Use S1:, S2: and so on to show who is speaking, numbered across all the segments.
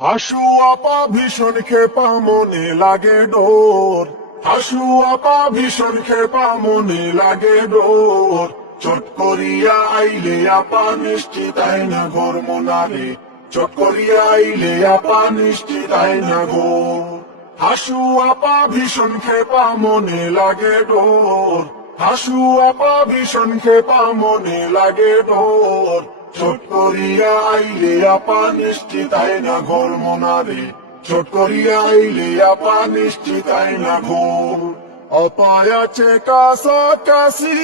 S1: হাসু আপা ভীষণ খেপা, মনে লাগে ডোর। হাসু আপা ভীষণ খেপা, মনে লাগে ডোর। চট করিয়া আইলে আপা নিশ্চিত না ঘর মোনারে। চট করিয়া আইলে আপা নিশ্চিত না ঘর। হাসু আপা ভীষণ খেপা, মনে লাগে ডোর। হাসু আপা ভীষণ খেপা, মনে লাগে ডোর। ছোট করিয়া আইলে আপা নিশ্চিত না ঘর মোনারে ছোট করিয়া আইলে আপা নিশ্চিত না ঘর। অপায় আছে কাছাকাছি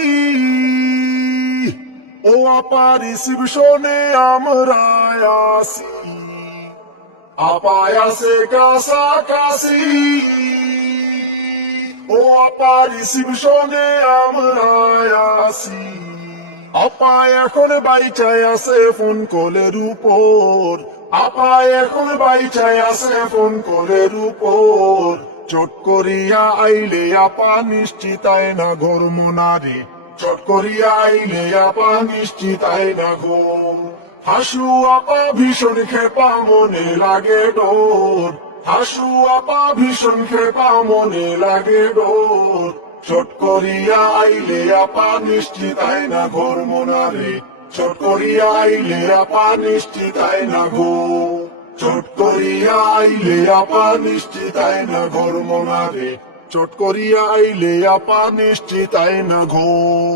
S1: ও আপা রিসিপশনে আমরা আসি। আপায় আছে কাছাকাছি ও আপা রিসিপশনে আমরা আসি। আপা এখন বাইচায় আছে ফোন কলের উপর। আপা এখন বাইচায় আছে ফোন কলের উপর। চট করিয়া আইলে আপা নিশ্চিতায় না ঘর মোনারে। চট করিয়া আইলে আপা নিশ্চিতায় না ঘর। হাসু আপা ভীষণ খেপা মনে লাগে ডোর। হাসু আপা ভীষণ খেপা মনে লাগে ডোর। চট করিয়া আইলে আপা আই না ঘোর মোনারে। চট করিয়া আইলে আপা নিশ্চিতায় না গো চট করিয়া আইলে আপা নিশ্চিতায় না ঘোর মোনারে। চট করিয়া আইলে আপা নিশ্চিতায় না ঘর